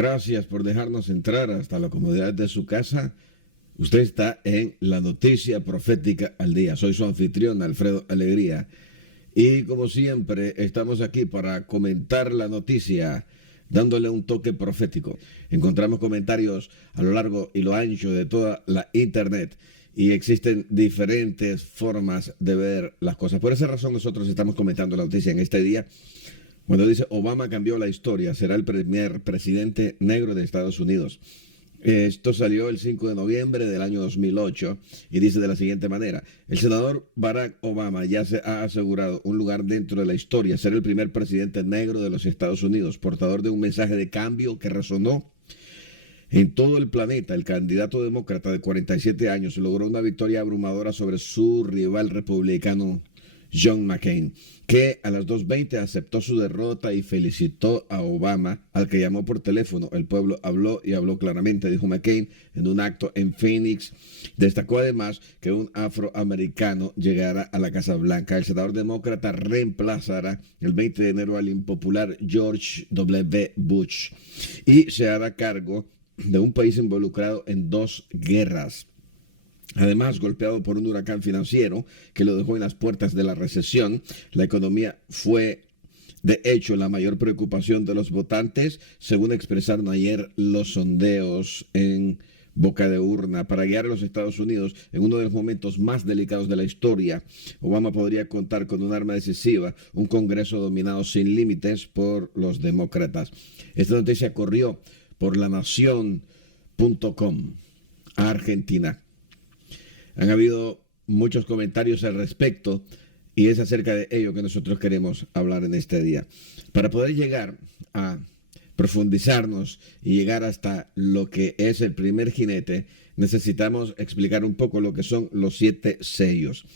Gracias por dejarnos entrar hasta la comodidad de su casa. Usted está en la noticia profética al día. Soy su anfitrión, Alfredo Alegría. Y como siempre, estamos aquí para comentar la noticia, dándole un toque profético. Encontramos comentarios a lo largo y lo ancho de toda la internet y existen diferentes formas de ver las cosas. Por esa razón nosotros estamos comentando la noticia en este día. Cuando dice Obama cambió la historia, será el primer presidente negro de Estados Unidos. Esto salió el 5 de noviembre del año 2008 y dice de la siguiente manera: el senador Barack Obama ya se ha asegurado un lugar dentro de la historia, ser el primer presidente negro de los Estados Unidos, portador de un mensaje de cambio que resonó en todo el planeta. El candidato demócrata de 47 años logró una victoria abrumadora sobre su rival republicano John McCain, que a las 2:20 aceptó su derrota y felicitó a Obama, al que llamó por teléfono. El pueblo habló y habló claramente, dijo McCain en un acto en Phoenix. Destacó además que un afroamericano llegará a la Casa Blanca. El senador demócrata reemplazará el 20 de enero al impopular George W. Bush y se hará cargo de un país involucrado en 2 guerras. Además, golpeado por un huracán financiero que lo dejó en las puertas de la recesión, la economía fue, de hecho, la mayor preocupación de los votantes, según expresaron ayer los sondeos en boca de urna. Para guiar a los Estados Unidos en uno de los momentos más delicados de la historia, Obama podría contar con un arma decisiva, un Congreso dominado sin límites por los demócratas. Esta noticia corrió por lanación.com a Argentina. Han habido muchos comentarios al respecto y es acerca de ello que nosotros queremos hablar en este día. Para poder llegar a profundizarnos y llegar hasta lo que es el primer jinete, necesitamos explicar un poco lo que son los 7 sellos.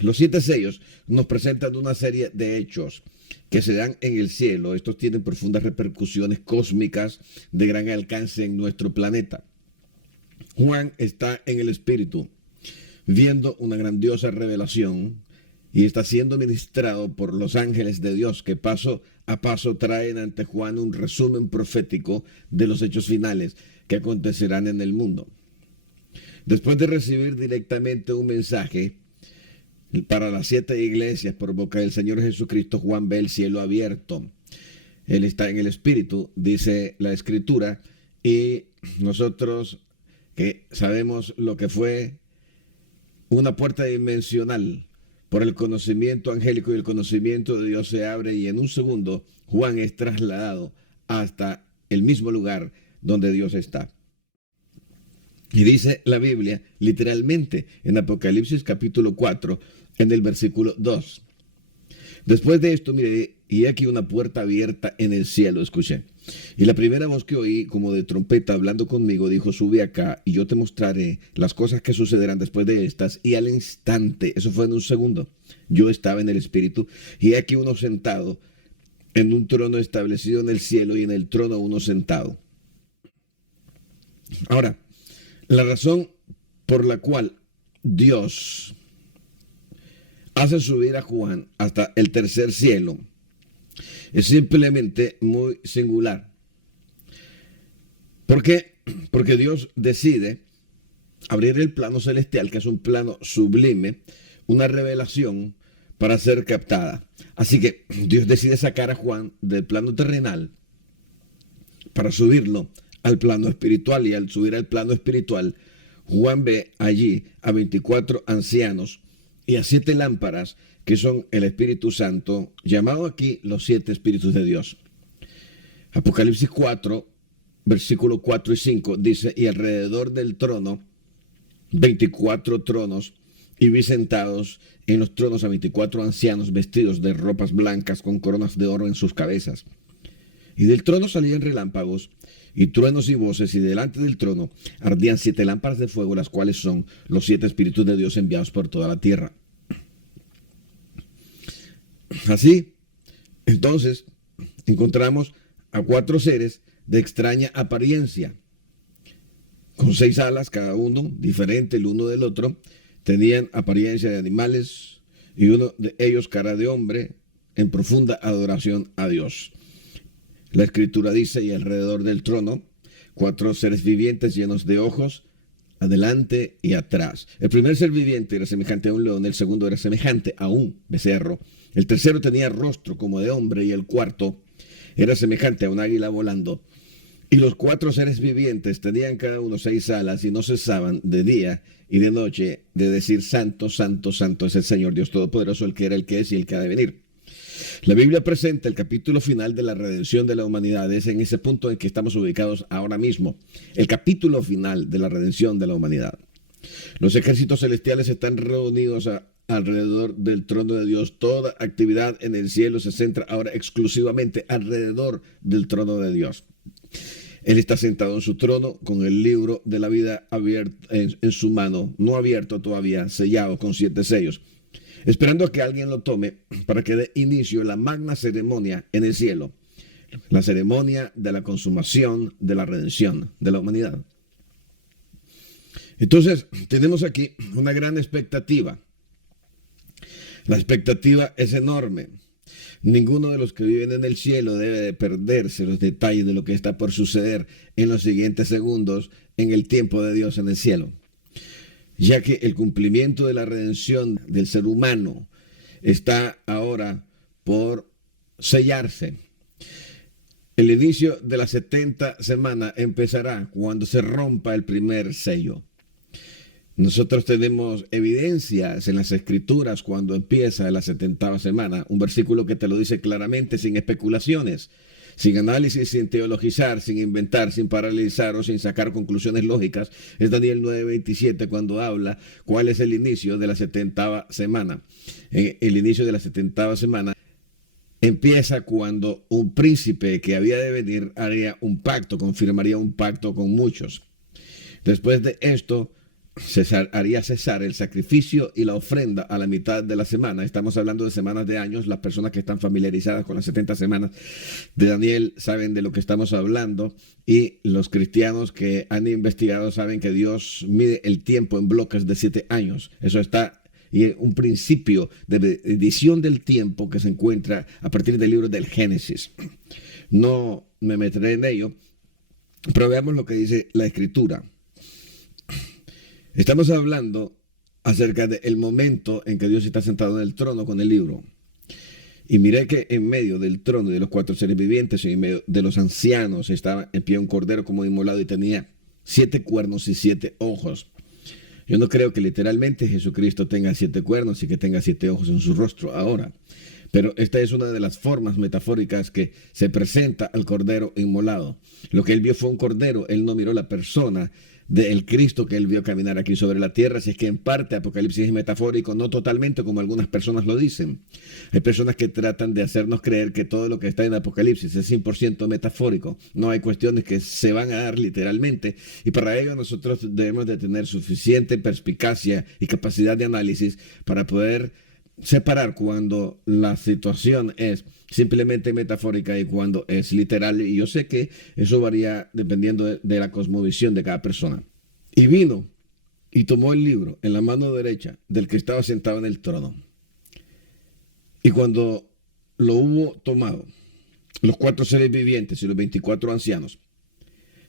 Los 7 sellos nos presentan una serie de hechos que se dan en el cielo. Estos tienen profundas repercusiones cósmicas de gran alcance en nuestro planeta. Juan está en el Espíritu, viendo una grandiosa revelación y está siendo ministrado por los ángeles de Dios que paso a paso traen ante Juan un resumen profético de los hechos finales que acontecerán en el mundo. Después de recibir directamente un mensaje para las 7 iglesias por boca del Señor Jesucristo, Juan ve el cielo abierto. Él está en el Espíritu, dice la Escritura, y nosotros que sabemos lo que fue una puerta dimensional por el conocimiento angélico y el conocimiento de Dios se abre y en un segundo Juan es trasladado hasta el mismo lugar donde Dios está. Y dice la Biblia literalmente en Apocalipsis capítulo 4 en el versículo 2. Después de esto, mire, y aquí una puerta abierta en el cielo, escuché. Y la primera voz que oí, como de trompeta hablando conmigo, dijo: sube acá y yo te mostraré las cosas que sucederán después de estas. Y al instante, eso fue en un segundo, yo estaba en el Espíritu, y aquí uno sentado en un trono establecido en el cielo, y en el trono uno sentado. Ahora, la razón por la cual Dios hace subir a Juan hasta el tercer cielo es simplemente muy singular. ¿Por qué? Porque Dios decide abrir el plano celestial, que es un plano sublime, una revelación para ser captada. Así que Dios decide sacar a Juan del plano terrenal para subirlo al plano espiritual, y al subir al plano espiritual, Juan ve allí a 24 ancianos y a 7 lámparas que son el Espíritu Santo, llamado aquí los 7 Espíritus de Dios. Apocalipsis 4, versículo 4 y 5 dice: y alrededor del trono 24 tronos, y vi sentados en los tronos a 24 ancianos vestidos de ropas blancas con coronas de oro en sus cabezas. Y del trono salían relámpagos y truenos y voces, y delante del trono ardían 7 lámparas de fuego, las cuales son los 7 Espíritus de Dios enviados por toda la tierra. Así, entonces, encontramos a 4 seres de extraña apariencia, con 6 alas cada uno, diferente el uno del otro. Tenían apariencia de animales y uno de ellos cara de hombre, en profunda adoración a Dios. La escritura dice, y alrededor del trono, 4 seres vivientes llenos de ojos, adelante y atrás. El primer ser viviente era semejante a un león, el segundo era semejante a un becerro, el tercero tenía rostro como de hombre y el cuarto era semejante a un águila volando. Y los 4 seres vivientes tenían cada uno 6 alas y no cesaban de día y de noche de decir: Santo, santo, santo es el Señor Dios Todopoderoso, el que era, el que es y el que ha de venir. La Biblia presenta el capítulo final de la redención de la humanidad. Es en ese punto en que estamos ubicados ahora mismo. El capítulo final de la redención de la humanidad. Los ejércitos celestiales están reunidos alrededor del trono de Dios. Toda actividad en el cielo se centra ahora exclusivamente alrededor del trono de Dios. Él está sentado en su trono con el libro de la vida abierto en su mano, no abierto todavía, sellado con 7 sellos, esperando a que alguien lo tome para que dé inicio a la magna ceremonia en el cielo, la ceremonia de la consumación de la redención de la humanidad. Entonces, tenemos aquí una gran expectativa. La expectativa es enorme. Ninguno de los que viven en el cielo debe de perderse los detalles de lo que está por suceder en los siguientes segundos en el tiempo de Dios en el cielo, ya que el cumplimiento de la redención del ser humano está ahora por sellarse. El inicio de la 70 semana empezará cuando se rompa el primer sello. Nosotros tenemos evidencias en las escrituras cuando empieza la 70ª semana, un versículo que te lo dice claramente, sin especulaciones, sin análisis, sin teologizar, sin inventar, sin paralizar o sin sacar conclusiones lógicas. Es Daniel 9:27 cuando habla cuál es el inicio de la 70ª semana. El inicio de la 70ª semana empieza cuando un príncipe que había de venir haría un pacto, confirmaría un pacto con muchos. Después de esto, haría cesar el sacrificio y la ofrenda a la mitad de la semana. Estamos hablando de semanas de años. Las personas que están familiarizadas con las 70 semanas de Daniel saben de lo que estamos hablando, y los cristianos que han investigado saben que Dios mide el tiempo en bloques de 7 años. Eso está, y un principio de medición del tiempo que se encuentra a partir del libro del Génesis. No me meteré en ello, pero veamos lo que dice la escritura. Estamos hablando acerca del momento en que Dios está sentado en el trono con el libro. Y miré que en medio del trono y de los 4 seres vivientes y en medio de los ancianos estaba en pie un cordero como inmolado y tenía 7 cuernos y 7 ojos. Yo no creo que literalmente Jesucristo tenga 7 cuernos y que tenga 7 ojos en su rostro ahora. Pero esta es una de las formas metafóricas que se presenta al cordero inmolado. Lo que él vio fue un cordero, él no miró la persona del Cristo que él vio caminar aquí sobre la tierra. Así es que en parte Apocalipsis es metafórico, no totalmente como algunas personas lo dicen. Hay personas que tratan de hacernos creer que todo lo que está en Apocalipsis es 100% metafórico. No, hay cuestiones que se van a dar literalmente, y para ello nosotros debemos de tener suficiente perspicacia y capacidad de análisis para poder separar cuando la situación es simplemente metafórica y cuando es literal. Y yo sé que eso varía dependiendo de la cosmovisión de cada persona. Y vino y tomó el libro en la mano derecha del que estaba sentado en el trono. Y cuando lo hubo tomado, los 4 seres vivientes y los 24 ancianos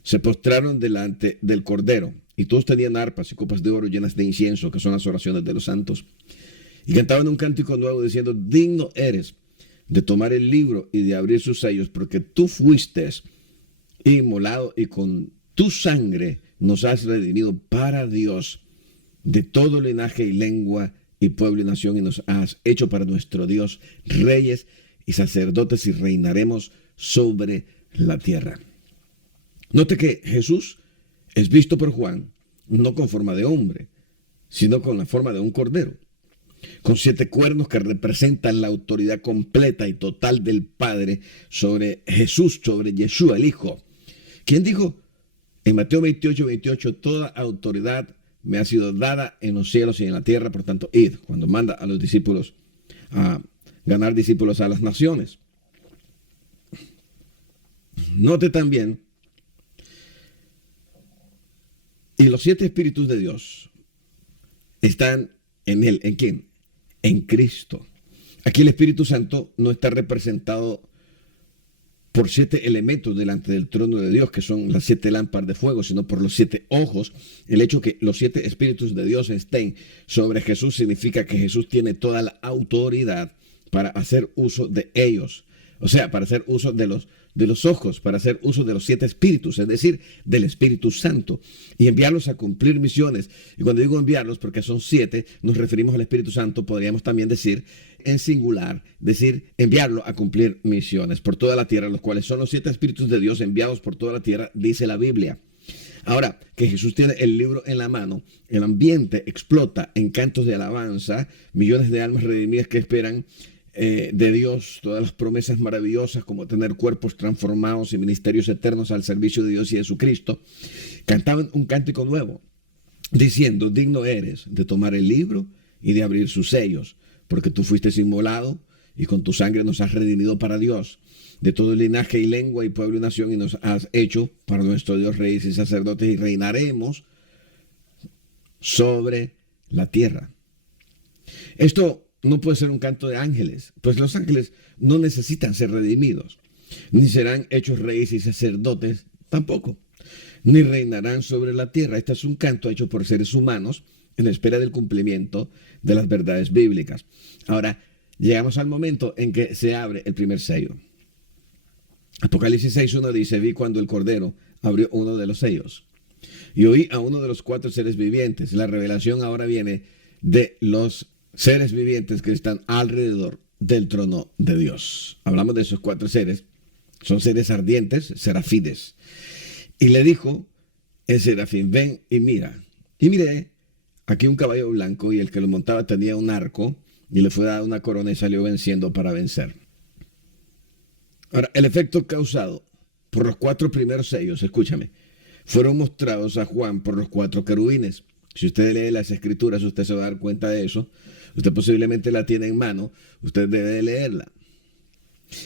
se postraron delante del cordero, y todos tenían arpas y copas de oro llenas de incienso, que son las oraciones de los santos. Y cantaban un cántico nuevo diciendo: digno eres de tomar el libro y de abrir sus sellos, porque tú fuiste inmolado y con tu sangre nos has redimido para Dios de todo linaje y lengua y pueblo y nación, y nos has hecho para nuestro Dios reyes y sacerdotes, y reinaremos sobre la tierra. Note que Jesús es visto por Juan no con forma de hombre, sino con la forma de un cordero, con 7 cuernos que representan la autoridad completa y total del Padre sobre Jesús, sobre Yeshua, el Hijo. ¿Quién dijo en Mateo 28:28, toda autoridad me ha sido dada en los cielos y en la tierra, por tanto, id, cuando manda a los discípulos a ganar discípulos a las naciones? Note también, y los 7 espíritus de Dios están en él. ¿En quién? En Cristo. Aquí el Espíritu Santo no está representado por 7 elementos delante del trono de Dios, que son las 7 lámparas de fuego, sino por los 7 ojos. El hecho que los 7 espíritus de Dios estén sobre Jesús significa que Jesús tiene toda la autoridad para hacer uso de ellos. O sea, para hacer uso de los ojos, para hacer uso de los 7 espíritus, es decir, del Espíritu Santo, y enviarlos a cumplir misiones. Y cuando digo enviarlos, porque son 7, nos referimos al Espíritu Santo, podríamos también decir en singular, decir enviarlo a cumplir misiones por toda la tierra, los cuales son los 7 espíritus de Dios enviados por toda la tierra, dice la Biblia. Ahora que Jesús tiene el libro en la mano, el ambiente explota en cantos de alabanza, millones de almas redimidas que esperan de Dios, todas las promesas maravillosas como tener cuerpos transformados y ministerios eternos al servicio de Dios y de su Cristo, cantaban un cántico nuevo, diciendo: digno eres de tomar el libro y de abrir sus sellos, porque tú fuiste inmolado y con tu sangre nos has redimido para Dios, de todo linaje y lengua y pueblo y nación, y nos has hecho para nuestro Dios reyes y sacerdotes, y reinaremos sobre la tierra. Esto no puede ser un canto de ángeles, pues los ángeles no necesitan ser redimidos, ni serán hechos reyes y sacerdotes tampoco, ni reinarán sobre la tierra. Este es un canto hecho por seres humanos en espera del cumplimiento de las verdades bíblicas. Ahora, llegamos al momento en que se abre el primer sello. Apocalipsis 6:1 dice: vi cuando el Cordero abrió uno de los sellos, y oí a uno de los 4 seres vivientes. La revelación ahora viene de los seres vivientes que están alrededor del trono de Dios. Hablamos de esos 4 seres. Son seres ardientes, serafines. Y le dijo el serafín: ven y mira. Y miré aquí un caballo blanco, y el que lo montaba tenía un arco, y le fue dada una corona, y salió venciendo para vencer. Ahora, el efecto causado por los 4 primeros sellos, escúchame, fueron mostrados a Juan por los 4 querubines. Si usted lee las escrituras, usted se va a dar cuenta de eso. Usted posiblemente la tiene en mano, usted debe de leerla.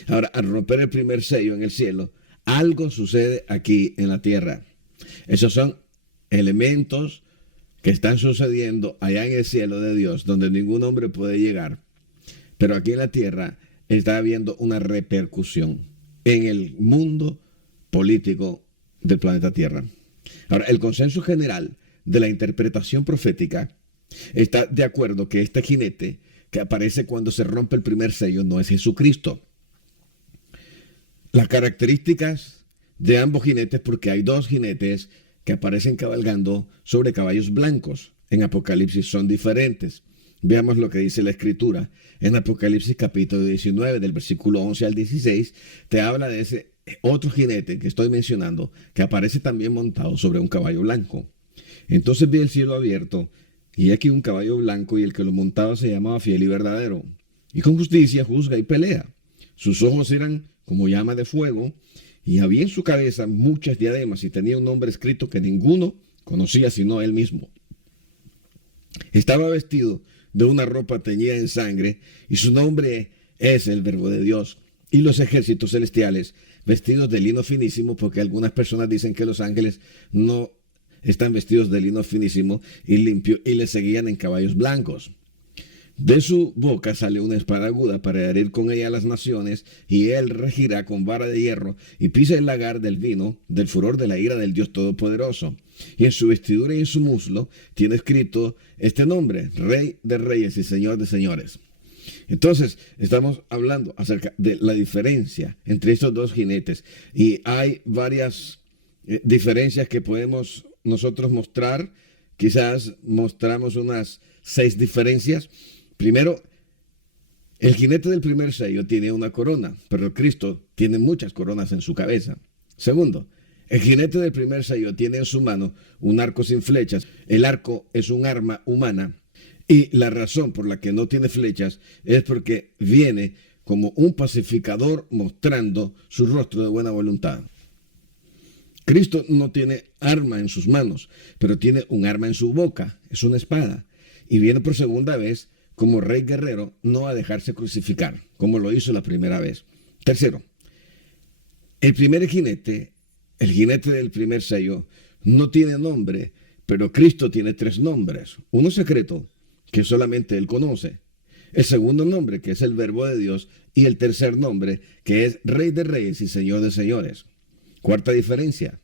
Ahora, al romper el primer sello en el cielo, algo sucede aquí en la tierra. Esos son elementos que están sucediendo allá en el cielo de Dios, donde ningún hombre puede llegar. Pero aquí en la tierra está habiendo una repercusión en el mundo político del planeta Tierra. Ahora, el consenso general de la interpretación profética está de acuerdo que este jinete que aparece cuando se rompe el primer sello no es Jesucristo. Las características de ambos jinetes, porque hay 2 jinetes que aparecen cabalgando sobre caballos blancos en Apocalipsis, son diferentes. Veamos lo que dice la Escritura. En Apocalipsis capítulo 19, del versículo 11 al 16, te habla de ese otro jinete que estoy mencionando, que aparece también montado sobre un caballo blanco. Entonces vi el cielo abierto, y aquí un caballo blanco, y el que lo montaba se llamaba Fiel y Verdadero, y con justicia juzga y pelea. Sus ojos eran como llama de fuego, y había en su cabeza muchas diademas, y tenía un nombre escrito que ninguno conocía sino él mismo. Estaba vestido de una ropa teñida en sangre, y su nombre es el Verbo de Dios. Y los ejércitos celestiales, vestidos de lino finísimo, porque algunas personas dicen que los ángeles no están vestidos de lino finísimo y limpio, y le seguían en caballos blancos. De su boca sale una espada aguda para herir con ella a las naciones, y él regirá con vara de hierro, y pisa el lagar del vino del furor de la ira del Dios Todopoderoso. Y en su vestidura y en su muslo tiene escrito este nombre: Rey de Reyes y Señor de Señores. Entonces, estamos hablando acerca de la diferencia entre estos 2 jinetes, y hay varias diferencias que podemos nosotros mostrar. Quizás mostramos unas 6 diferencias. Primero, el jinete del primer sello tiene una corona, pero Cristo tiene muchas coronas en su cabeza. Segundo, el jinete del primer sello tiene en su mano un arco sin flechas. El arco es un arma humana, y la razón por la que no tiene flechas es porque viene como un pacificador mostrando su rostro de buena voluntad. Cristo no tiene arma en sus manos, pero tiene un arma en su boca, es una espada, y viene por segunda vez como rey guerrero, no a dejarse crucificar, como lo hizo la primera vez. Tercero, el primer jinete, el jinete del primer sello, no tiene nombre, pero Cristo tiene 3 nombres. Uno secreto, que solamente él conoce. El segundo nombre, que es el Verbo de Dios, y el tercer nombre, que es Rey de Reyes y Señor de Señores. Cuarta diferencia.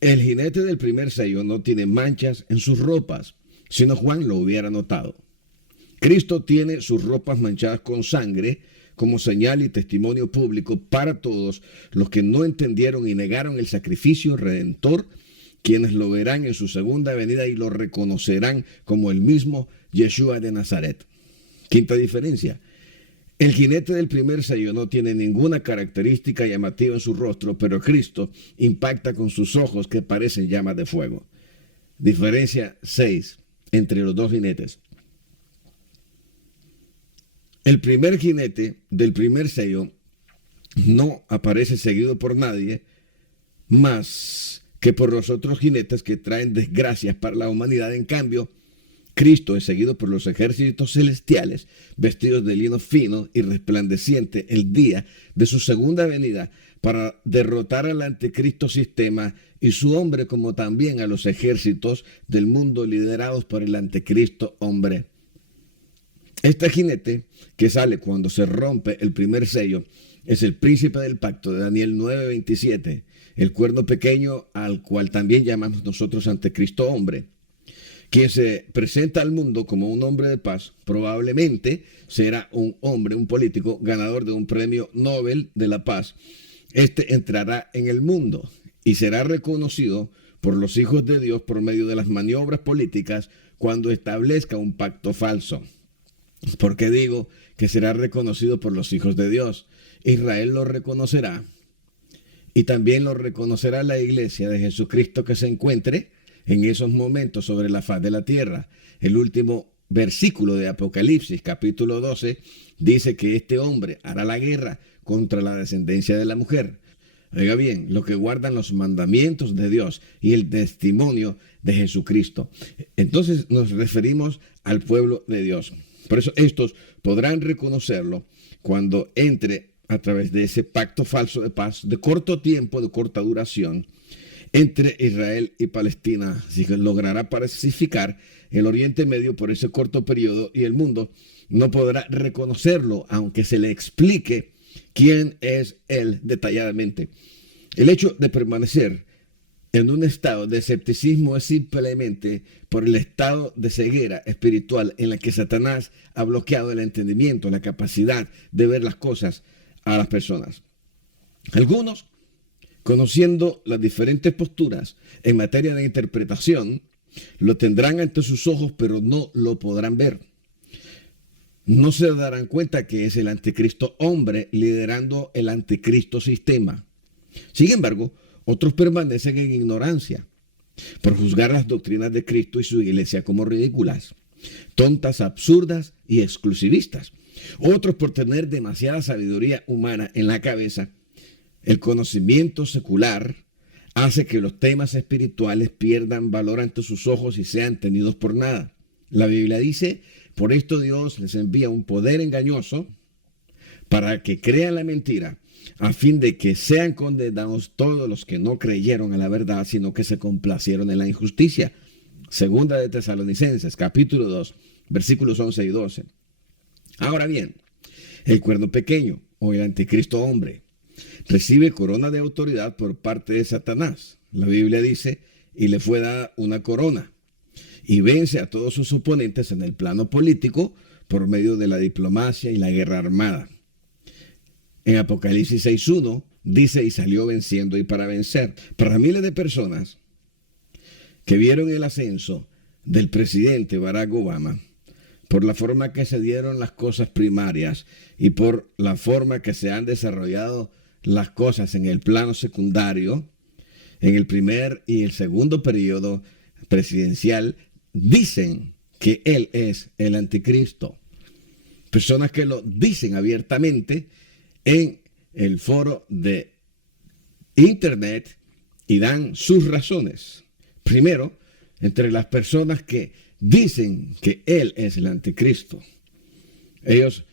El jinete del primer sello no tiene manchas en sus ropas, si no Juan lo hubiera notado. Cristo tiene sus ropas manchadas con sangre como señal y testimonio público para todos los que no entendieron y negaron el sacrificio redentor, quienes lo verán en su segunda venida y lo reconocerán como el mismo Yeshua de Nazaret. Quinta diferencia. El jinete del primer sello no tiene ninguna característica llamativa en su rostro, pero Cristo impacta con sus ojos que parecen llamas de fuego. Diferencia 6 entre los dos jinetes. El primer jinete del primer sello no aparece seguido por nadie más que por los otros jinetes que traen desgracias para la humanidad. En cambio, Cristo es seguido por los ejércitos celestiales, vestidos de lino fino y resplandeciente el día de su segunda venida, para derrotar al anticristo sistema y su hombre, como también a los ejércitos del mundo liderados por el anticristo hombre. Este jinete, que sale cuando se rompe el primer sello, es el príncipe del pacto de Daniel 9:27, el cuerno pequeño, al cual también llamamos nosotros anticristo hombre. Quien se presenta al mundo como un hombre de paz, probablemente será un hombre, un político, ganador de un premio Nobel de la Paz. Este entrará en el mundo y será reconocido por los hijos de Dios por medio de las maniobras políticas cuando establezca un pacto falso. ¿Por qué digo que será reconocido por los hijos de Dios? Israel lo reconocerá y también lo reconocerá la iglesia de Jesucristo que se encuentre en esos momentos sobre la faz de la tierra. El último versículo de Apocalipsis, capítulo 12, dice que este hombre hará la guerra contra la descendencia de la mujer. Oiga bien, los que guardan los mandamientos de Dios y el testimonio de Jesucristo. Entonces nos referimos al pueblo de Dios. Por eso estos podrán reconocerlo cuando entre a través de ese pacto falso de paz de corto tiempo, de corta duración, entre Israel y Palestina. Así que logrará pacificar el Oriente Medio por ese corto periodo y el mundo no podrá reconocerlo, aunque se le explique quién es él detalladamente. El hecho de permanecer en un estado de escepticismo es simplemente por el estado de ceguera espiritual en la que Satanás ha bloqueado el entendimiento, la capacidad de ver las cosas a las personas. Algunos, conociendo las diferentes posturas en materia de interpretación, lo tendrán ante sus ojos, pero no lo podrán ver. No se darán cuenta que es el anticristo hombre liderando el anticristo sistema. Sin embargo, otros permanecen en ignorancia por juzgar las doctrinas de Cristo y su iglesia como ridículas, tontas, absurdas y exclusivistas. Otros por tener demasiada sabiduría humana en la cabeza. El conocimiento secular hace que los temas espirituales pierdan valor ante sus ojos y sean tenidos por nada. La Biblia dice: por esto Dios les envía un poder engañoso para que crean la mentira, a fin de que sean condenados todos los que no creyeron a la verdad, sino que se complacieron en la injusticia. Segunda de Tesalonicenses, capítulo 2, versículos 11 y 12. Ahora bien, el cuerno pequeño, o el anticristo hombre, recibe corona de autoridad por parte de Satanás. La Biblia dice: y le fue dada una corona, y vence a todos sus oponentes en el plano político por medio de la diplomacia y la guerra armada. En Apocalipsis 6:1 dice: y salió venciendo y para vencer. Para miles de personas que vieron el ascenso del presidente Barack Obama, por la forma que se dieron las cosas primarias y por la forma que se han desarrollado las cosas en el plano secundario, en el primer y el segundo periodo presidencial, dicen que él es el anticristo. Personas que lo dicen abiertamente en el foro de internet y dan sus razones. Primero, entre las personas que dicen que él es el anticristo, ellos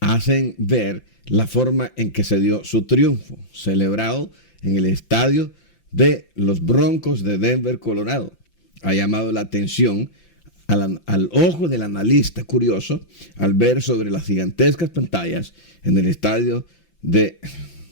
hacen ver la forma en que se dio su triunfo, celebrado en el estadio de los Broncos de Denver, Colorado. Ha llamado la atención al ojo del analista curioso al ver sobre las gigantescas pantallas en el estadio de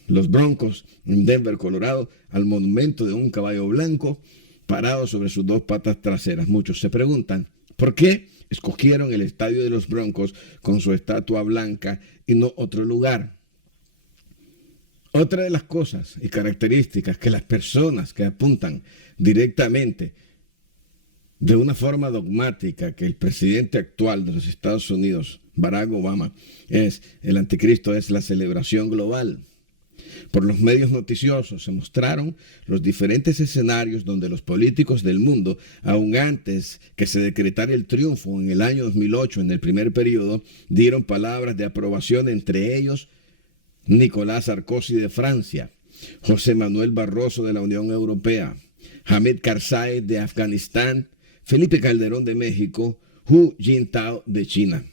los Broncos en Denver, Colorado, al monumento de un caballo blanco parado sobre sus dos patas traseras. Muchos se preguntan, ¿por qué escogieron el estadio de los Broncos con su estatua blanca y no otro lugar? Otra de las cosas y características que las personas que apuntan directamente de una forma dogmática que el presidente actual de los Estados Unidos, Barack Obama, es el anticristo, es la celebración global. Por los medios noticiosos se mostraron los diferentes escenarios donde los políticos del mundo, aún antes que se decretara el triunfo en el año 2008 en el primer periodo, dieron palabras de aprobación, entre ellos Nicolás Sarkozy de Francia, José Manuel Barroso de la Unión Europea, Hamid Karzai de Afganistán, Felipe Calderón de México, Hu Jintao de China.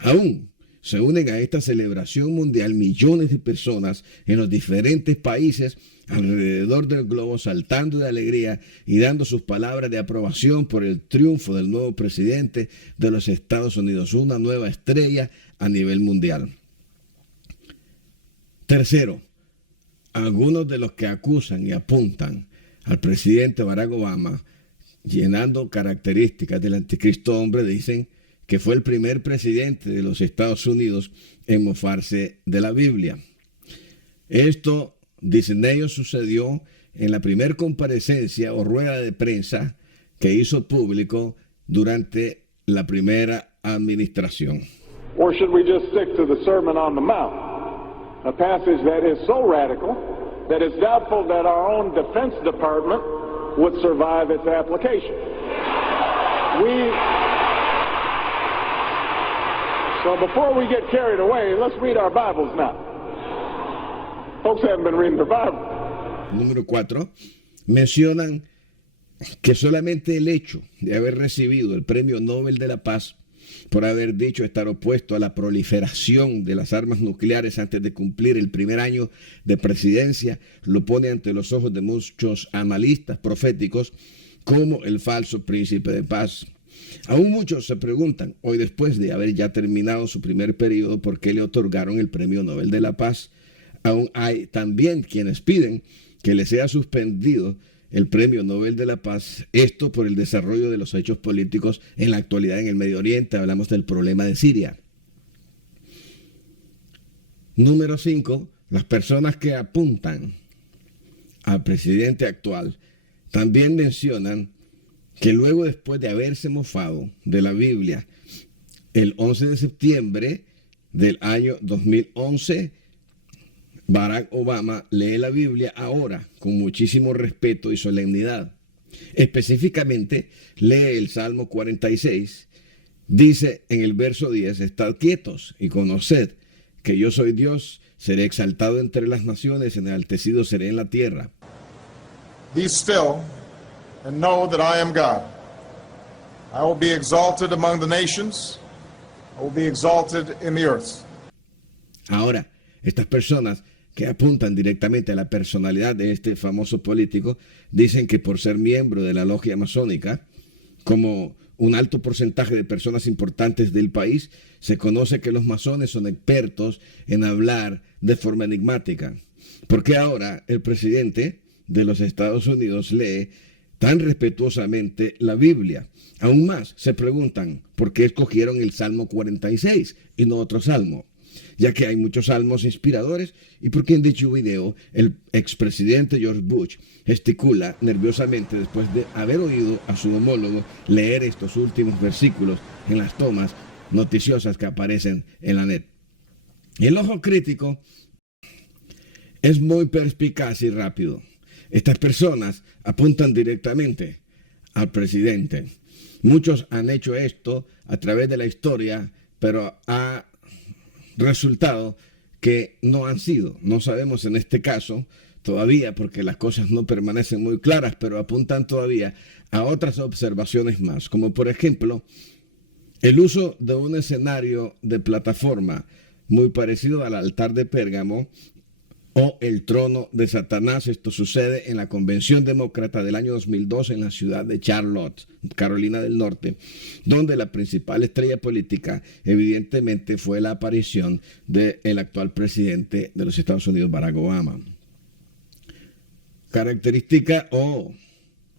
Aún se unen a esta celebración mundial millones de personas en los diferentes países alrededor del globo, saltando de alegría y dando sus palabras de aprobación por el triunfo del nuevo presidente de los Estados Unidos, una nueva estrella a nivel mundial. Tercero, algunos de los que acusan y apuntan al presidente Barack Obama, llenando características del anticristo hombre, dicen que fue el primer presidente de los Estados Unidos en mofarse de la Biblia. Esto, dicen ellos, sucedió en la primera comparecencia o rueda de prensa que hizo público durante la primera administración. Or should we just stick to the Sermon on the Mount, a passage that is so radical that it's doubtful that our own Defense Department would survive its application? So before we get carried away, let's read our Bibles now. Folks haven't been reading their Bible. Número 4. Mencionan que solamente el hecho de haber recibido el Premio Nobel de la Paz por haber dicho estar opuesto a la proliferación de las armas nucleares antes de cumplir el primer año de presidencia lo pone ante los ojos de muchos analistas proféticos como el falso príncipe de paz. Aún muchos se preguntan, hoy después de haber ya terminado su primer periodo, ¿por qué le otorgaron el Premio Nobel de la Paz? Aún hay también quienes piden que le sea suspendido el Premio Nobel de la Paz, esto por el desarrollo de los hechos políticos en la actualidad en el Medio Oriente. Hablamos del problema de Siria. Número 5. Las personas que apuntan al presidente actual también mencionan que luego, después de haberse mofado de la Biblia el 11 de septiembre del año 2011, Barack Obama lee la Biblia ahora con muchísimo respeto y solemnidad. Específicamente, lee el Salmo 46. Dice en el verso 10, estad quietos y conoced que yo soy Dios, seré exaltado entre las naciones, enaltecido seré en la tierra. Be still and know that I am God. I will be exalted among the nations. I will be exalted in the earth. Ahora, estas personas que apuntan directamente a la personalidad de este famoso político, dicen que por ser miembro de la logia masónica, como un alto porcentaje de personas importantes del país, se conoce que los masones son expertos en hablar de forma enigmática. ¿Por qué ahora el presidente de los Estados Unidos lee tan respetuosamente la Biblia? Aún más se preguntan por qué escogieron el Salmo 46 y no otro salmo, ya que hay muchos salmos inspiradores, y porque en dicho video el expresidente George Bush gesticula nerviosamente después de haber oído a su homólogo leer estos últimos versículos en las tomas noticiosas que aparecen en la net. El ojo crítico es muy perspicaz y rápido. Estas personas apuntan directamente al presidente. Muchos han hecho esto a través de la historia, pero ha resultado que no han sido. No sabemos en este caso todavía, porque las cosas no permanecen muy claras, pero apuntan todavía a otras observaciones más, como por ejemplo el uso de un escenario de plataforma muy parecido al altar de Pérgamo, o el trono de Satanás. Esto sucede en la Convención Demócrata del año 2002 en la ciudad de Charlotte, Carolina del Norte, donde la principal estrella política evidentemente fue la aparición del actual presidente de los Estados Unidos, Barack Obama. Característica o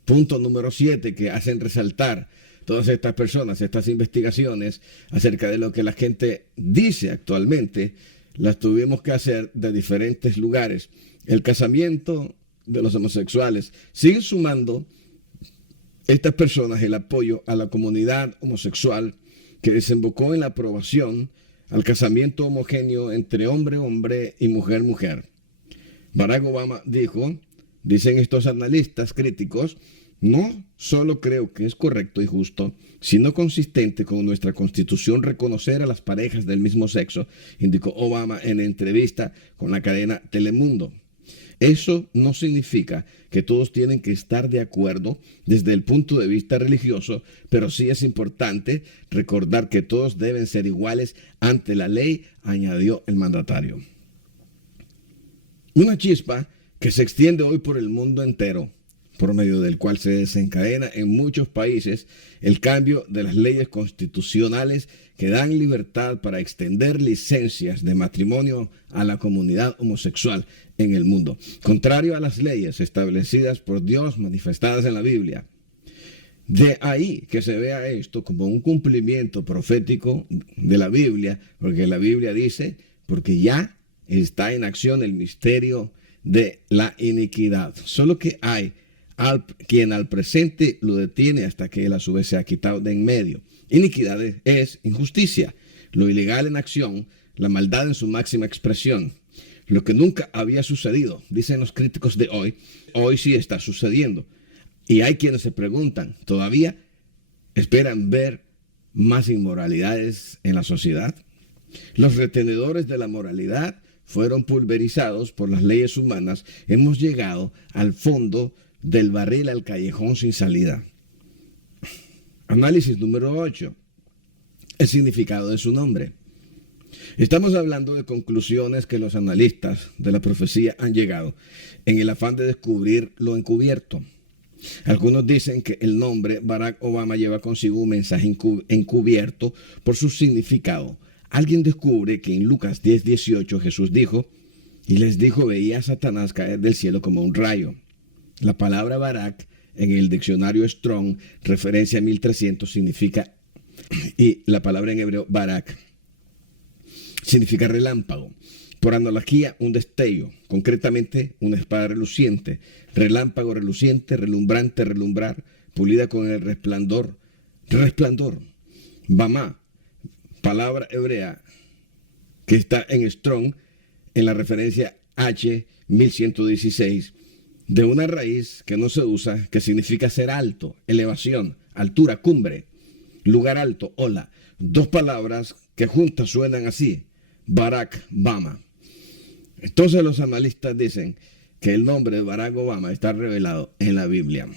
punto número 7 que hacen resaltar todas estas personas, estas investigaciones acerca de lo que la gente dice actualmente, las tuvimos que hacer de diferentes lugares. El casamiento de los homosexuales. Siguen sumando estas personas el apoyo a la comunidad homosexual que desembocó en la aprobación al casamiento homogéneo entre hombre-hombre y mujer-mujer. Barack Obama dijo, dicen estos analistas críticos, no solo creo que es correcto y justo, sino consistente con nuestra Constitución reconocer a las parejas del mismo sexo, indicó Obama en entrevista con la cadena Telemundo. Eso no significa que todos tienen que estar de acuerdo desde el punto de vista religioso, pero sí es importante recordar que todos deben ser iguales ante la ley, añadió el mandatario. Una chispa que se extiende hoy por el mundo entero, por medio del cual se desencadena en muchos países el cambio de las leyes constitucionales que dan libertad para extender licencias de matrimonio a la comunidad homosexual en el mundo, contrario a las leyes establecidas por Dios manifestadas en la Biblia. De ahí que se vea esto como un cumplimiento profético de la Biblia, porque la Biblia dice, porque ya está en acción el misterio de la iniquidad. Solo que hay quien al presente lo detiene hasta que él a su vez se ha quitado de en medio. Iniquidad es injusticia, lo ilegal en acción, la maldad en su máxima expresión. Lo que nunca había sucedido, dicen los críticos de hoy sí está sucediendo. Y hay quienes se preguntan, ¿todavía esperan ver más inmoralidades en la sociedad? Los retenedores de la moralidad fueron pulverizados por las leyes humanas. Hemos llegado al fondo del barril, al callejón sin salida. Análisis número 8. El significado de su nombre. Estamos hablando de conclusiones que los analistas de la profecía han llegado en el afán de descubrir lo encubierto. Algunos dicen que el nombre Barack Obama lleva consigo un mensaje encubierto por su significado. Alguien descubre que en Lucas 10:18 Jesús dijo, y les dijo, veía a Satanás caer del cielo como un rayo. La palabra Barak en el diccionario Strong, referencia a 1300, significa, y la palabra en hebreo Barak, significa relámpago. Por analogía, un destello, concretamente una espada reluciente, relámpago, reluciente, relumbrante, relumbrar, pulida con el resplandor, resplandor. Bamá, palabra hebrea que está en Strong, en la referencia H 1116, de una raíz que no se usa, que significa ser alto, elevación, altura, cumbre, lugar alto, ola. Dos palabras que juntas suenan así, Barack Obama. Entonces los analistas dicen que el nombre de Barack Obama está revelado en la Biblia.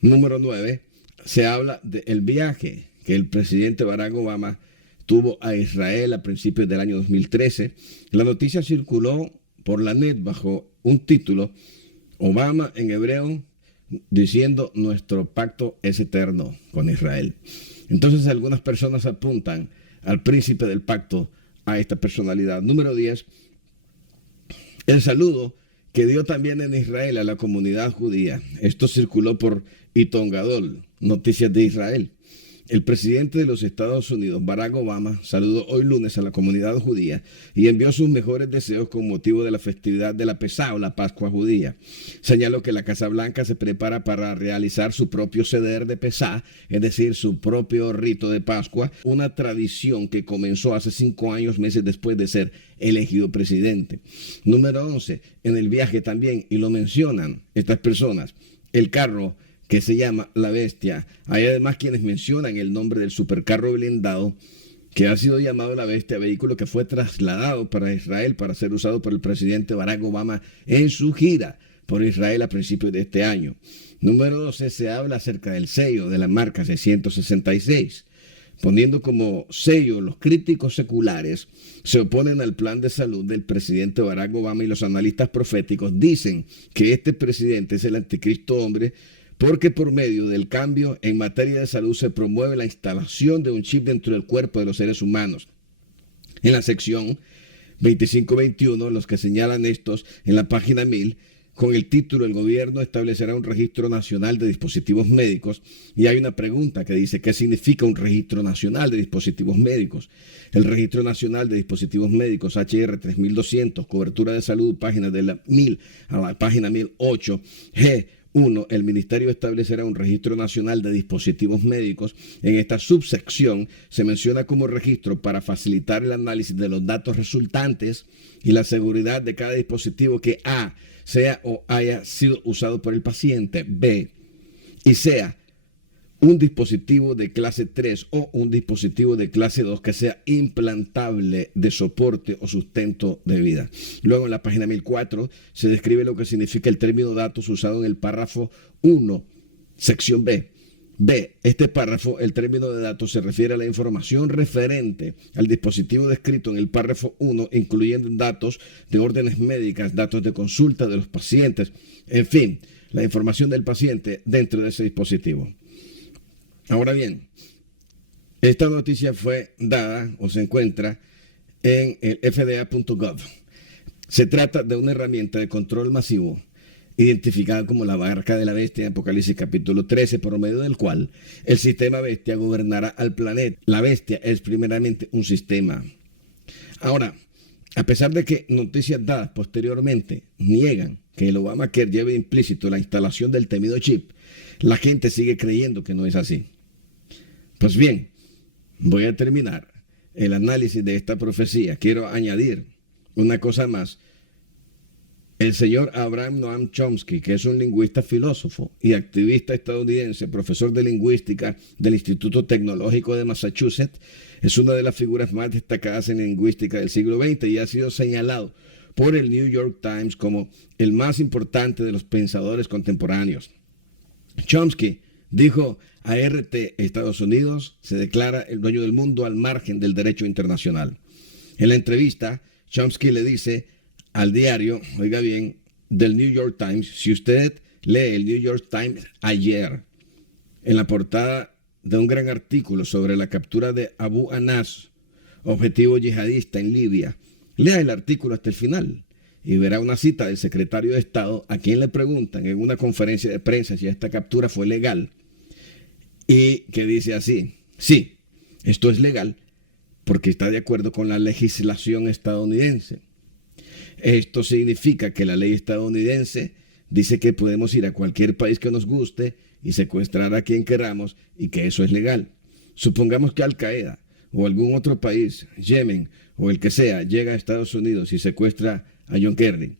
Número 9, se habla del viaje que el presidente Barack Obama tuvo a Israel a principios del año 2013. La noticia circuló por la net bajo un título, Obama en hebreo, diciendo nuestro pacto es eterno con Israel. Entonces algunas personas apuntan al príncipe del pacto, a esta personalidad. Número 10, el saludo que dio también en Israel a la comunidad judía. Esto circuló por Iton Gadol, Noticias de Israel. El presidente de los Estados Unidos, Barack Obama, saludó hoy lunes a la comunidad judía y envió sus mejores deseos con motivo de la festividad de la Pesá o la Pascua judía. Señaló que la Casa Blanca se prepara para realizar su propio seder de Pesá, es decir, su propio rito de Pascua, una tradición que comenzó hace 5 años, meses después de ser elegido presidente. Número 11, en el viaje también, y lo mencionan estas personas, el carro que se llama La Bestia. Hay además quienes mencionan el nombre del supercarro blindado que ha sido llamado La Bestia, vehículo que fue trasladado para Israel para ser usado por el presidente Barack Obama en su gira por Israel a principios de este año. Número 12, se habla acerca del sello de la marca 666. poniendo como sello los críticos seculares, se oponen al plan de salud del presidente Barack Obama, y los analistas proféticos dicen que este presidente es el anticristo hombre, porque por medio del cambio en materia de salud se promueve la instalación de un chip dentro del cuerpo de los seres humanos. En la sección 25-21, los que señalan estos en la página 1000, con el título "El gobierno establecerá un registro nacional de dispositivos médicos", y hay una pregunta que dice: ¿qué significa un registro nacional de dispositivos médicos? El registro nacional de dispositivos médicos HR 3200, cobertura de salud, página de la 1000 a la página 1008, G1, el ministerio establecerá un registro nacional de dispositivos médicos. En esta subsección se menciona como registro para facilitar el análisis de los datos resultantes y la seguridad de cada dispositivo que A, sea o haya sido usado por el paciente, B, y sea un dispositivo de clase 3 o un dispositivo de clase 2 que sea implantable de soporte o sustento de vida. Luego en la página 1004 se describe lo que significa el término datos usado en el párrafo 1, sección B. B, este párrafo, el término de datos se refiere a la información referente al dispositivo descrito en el párrafo 1, incluyendo datos de órdenes médicas, datos de consulta de los pacientes, en fin, la información del paciente dentro de ese dispositivo. Ahora bien, esta noticia fue dada o se encuentra en el fda.gov. Se trata de una herramienta de control masivo identificada como la marca de la bestia en Apocalipsis capítulo 13, por medio del cual el sistema bestia gobernará al planeta. La bestia es primeramente un sistema. Ahora, a pesar de que noticias dadas posteriormente niegan que el Obamacare lleve implícito la instalación del temido chip, la gente sigue creyendo que no es así. Pues bien, voy a terminar el análisis de esta profecía. Quiero añadir una cosa más. El señor Abraham Noam Chomsky, que es un lingüista, filósofo y activista estadounidense, profesor de lingüística del Instituto Tecnológico de Massachusetts, es una de las figuras más destacadas en lingüística del siglo XX y ha sido señalado por el New York Times como el más importante de los pensadores contemporáneos. Chomsky dijo a RT: Estados Unidos se declara el dueño del mundo al margen del derecho internacional. En la entrevista, Chomsky le dice al diario, oiga bien, del New York Times: si usted lee el New York Times ayer, en la portada de un gran artículo sobre la captura de Abu Anas, objetivo yihadista en Libia, lea el artículo hasta el final y verá una cita del secretario de Estado, a quien le preguntan en una conferencia de prensa si esta captura fue legal, y que dice así: sí, esto es legal porque está de acuerdo con la legislación estadounidense. Esto significa que la ley estadounidense dice que podemos ir a cualquier país que nos guste y secuestrar a quien queramos, y que eso es legal. Supongamos que Al Qaeda o algún otro país, Yemen o el que sea, llega a Estados Unidos y secuestra a John Kerry.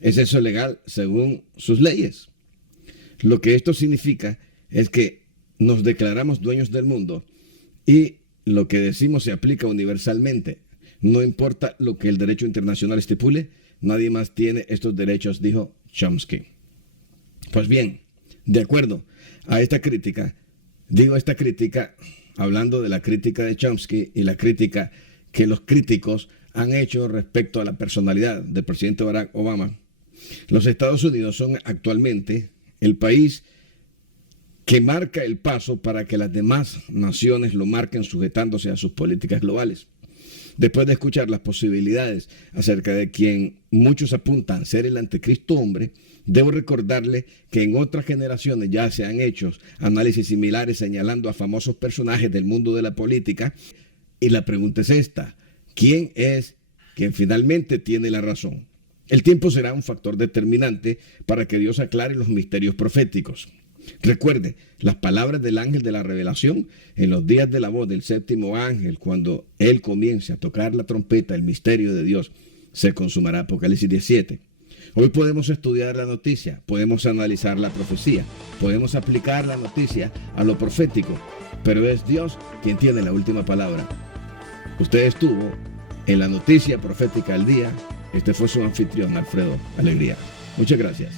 ¿Es eso legal según sus leyes? Lo que esto significa es que nos declaramos dueños del mundo y lo que decimos se aplica universalmente. No importa lo que el derecho internacional estipule, nadie más tiene estos derechos, dijo Chomsky. Pues bien, de acuerdo a esta crítica, digo esta crítica hablando de la crítica de Chomsky y la crítica que los críticos han hecho respecto a la personalidad del presidente Barack Obama. Los Estados Unidos son actualmente el país que marca el paso para que las demás naciones lo marquen sujetándose a sus políticas globales. Después de escuchar las posibilidades acerca de quien muchos apuntan ser el anticristo hombre, debo recordarle que en otras generaciones ya se han hecho análisis similares señalando a famosos personajes del mundo de la política. Y la pregunta es esta: ¿quién es quien finalmente tiene la razón? El tiempo será un factor determinante para que Dios aclare los misterios proféticos. Recuerde las palabras del ángel de la revelación en los días de la voz del séptimo ángel, cuando él comience a tocar la trompeta, el misterio de Dios se consumará. Apocalipsis 17. Hoy podemos estudiar la noticia, podemos analizar la profecía, podemos aplicar la noticia a lo profético, pero es Dios quien tiene la última palabra. Usted estuvo en la noticia profética al día. Este fue su anfitrión, Alfredo Alegría. Muchas gracias.